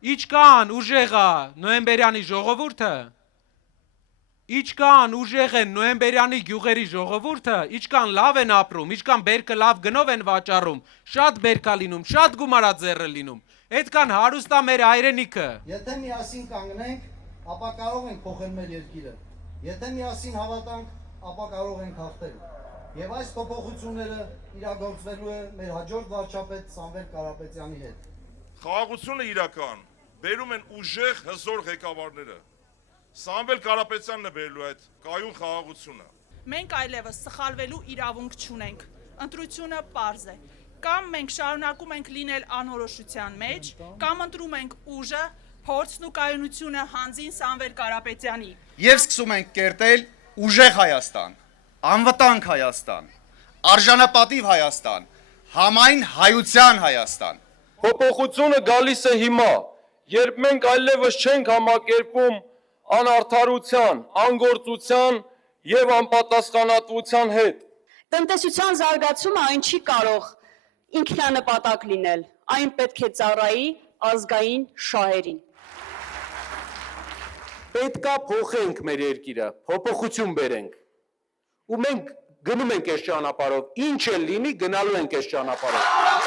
Իչկան ուժեղա նոյեմբերյանի ժողովուրդը, իչկան ուժեղ են նոյեմբերյանի գյուղերի ժողովուրդը, իչկան լավ են ապրում, իչկան բերքը լավ գնով են վաճառում, շատ բերքա լինում, շատ գումարաձեռը լինում, այդքան հարուստա մեր հայրենիքը։ Եթե միասին կանգնենք, ապա կարող ենք փոխել մեր երկիրը։ Եթե միասին հավատանք, ապա կարող ենք հաղթել։ Եվ այս փոփոխությունները իրագործվելու է մեր հաջորդ վարչապետ Սամվել Կարապետյանի հետ։ Խաղաղությունը իրական բերում են ուժեղ հզոր ղեկավարները։ Սամվել Կարապետյանն է բերելու այդ կայուն խաղաղությունը։ Մենք այլևս սխալվելու իրավունք չունենք։ Ընտրությունը պարզ է։ Կամ մենք շարունակում ենք լինել անորոշության մեջ, կամ ընտրում ենք ուժը, փորձն ու կայունությունը հանձին Սամվել Կարապետյանի։ Եվ սկսում ենք կերտել ուժեղ Հայաստան, անվտանգ Հայաստան, արժանապատիվ Հայաստան, համայն հայության Հայաստան։ Փոփոխությունը գալիս է հիմա, երբ մենք այլևս չենք համակերպում անարդարության, անգործության եւ անպատասխանատվության հետ։ Տնտեսության զարգացումը այն չի կարող ինքնանպատակ լինել, այն պետք է ծառայի ազգային շահերին։ Պետքա փոխենք մեր երկիրը, փոփոխություն բերենք։ Ու մենք գնում ենք այս ճանապարհով, ինչ էլ լինի, գնալու ենք այս ճանապարհով։